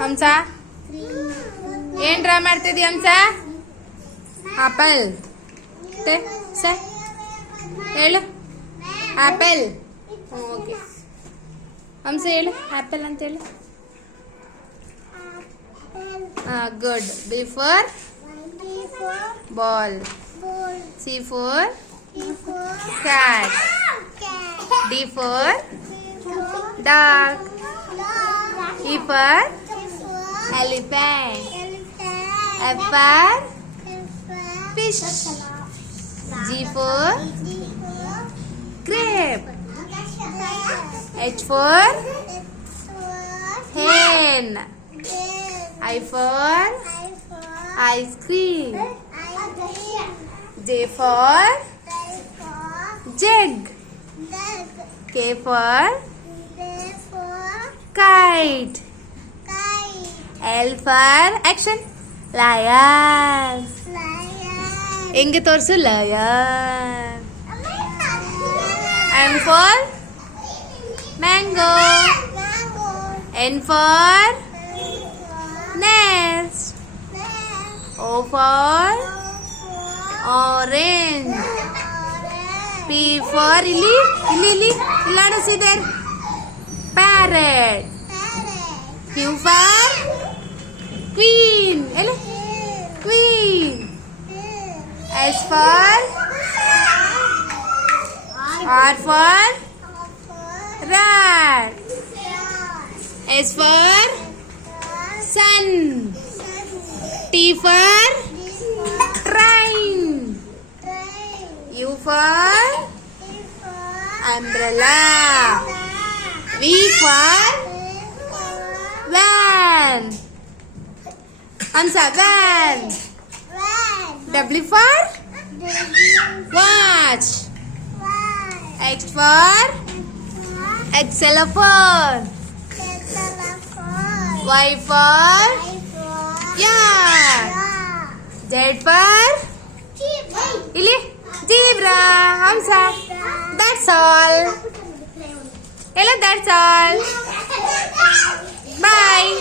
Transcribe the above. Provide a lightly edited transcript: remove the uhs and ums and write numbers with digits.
ಹಂಸ ಏನ್ ಡ್ರಾ ಮಾಡ್ತಿದ್ದಿ ಹಂಸ? ಆಪಲ್ ಹೇಳು. ಆಪಲ್. ಓಕೆ ಹಂಸ ಹೇಳು ಆಪಲ್ ಅಂತ ಹೇಳು. Good. B for ball. C for cat. D for dog. E for elephant. F for fish. G for grape. H for hen. I for ice cream. J for jug. K for kite. L for action. Lion. Inge torsu lion. M for mango. N for nest. O for orange. P for illi. Illadu see there. Parrot. Q for queen. Hello. Queen. S for R for rat. S for sun. T for train. U for umbrella. V for van. Answer van. W for watch. X for xylophone. Y for yak. Z for zebra. Answer. That's all. Hello, that's all. Bye.